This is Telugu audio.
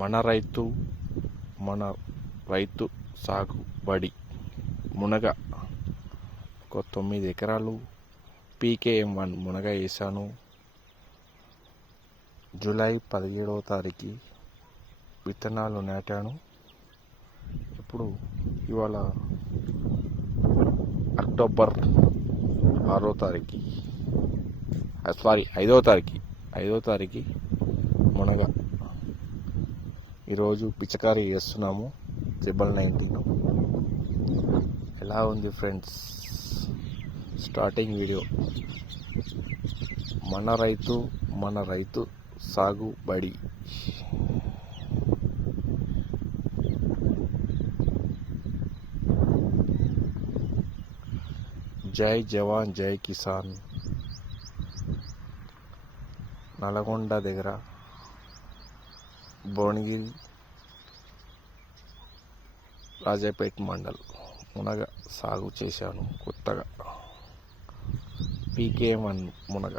మన రైతు సాగుబడి మునగ ఒక 9 ఎకరాలు PKM1 మునగ వేసాను. జూలై 17వ తారీఖు విత్తనాలు నాటాను. ఇప్పుడు ఇవాళ అక్టోబర్ 6వ తారీఖు 5వ తారీఖు మునగ ఈరోజు పిచికారీ చేస్తున్నాము. 19. ఎలా ఉంది ఫ్రెండ్స్ స్టార్టింగ్ వీడియో. మన రైతు సాగుబడి. జై జవాన్ జై కిసాన్. నల్గొండ దగ్గర భువనగిరి రాజాపేట మండల్ మునగ సాగు చేశాను కొత్తగా. PKM1 మునగ.